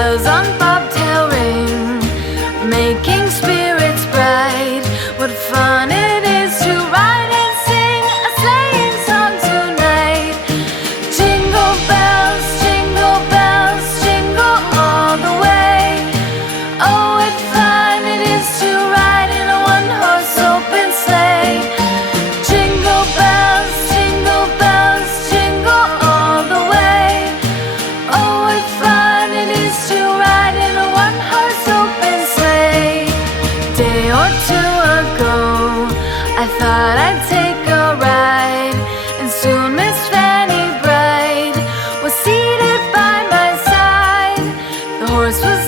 bells on bobtail ring, making spirits bright. What fun it is to ride and sing a sleighing song tonight. Jingle bells, jingle all the way. Oh, what fun it is to ride in a one-horse open sleigh. Jingle bells, jingle all the way. Oh, what fun it is to ride in a one-horse open sleigh. Day or two ago, I thought I'd take a ride, and soon Miss Fanny Bright was seated by my side. The horse was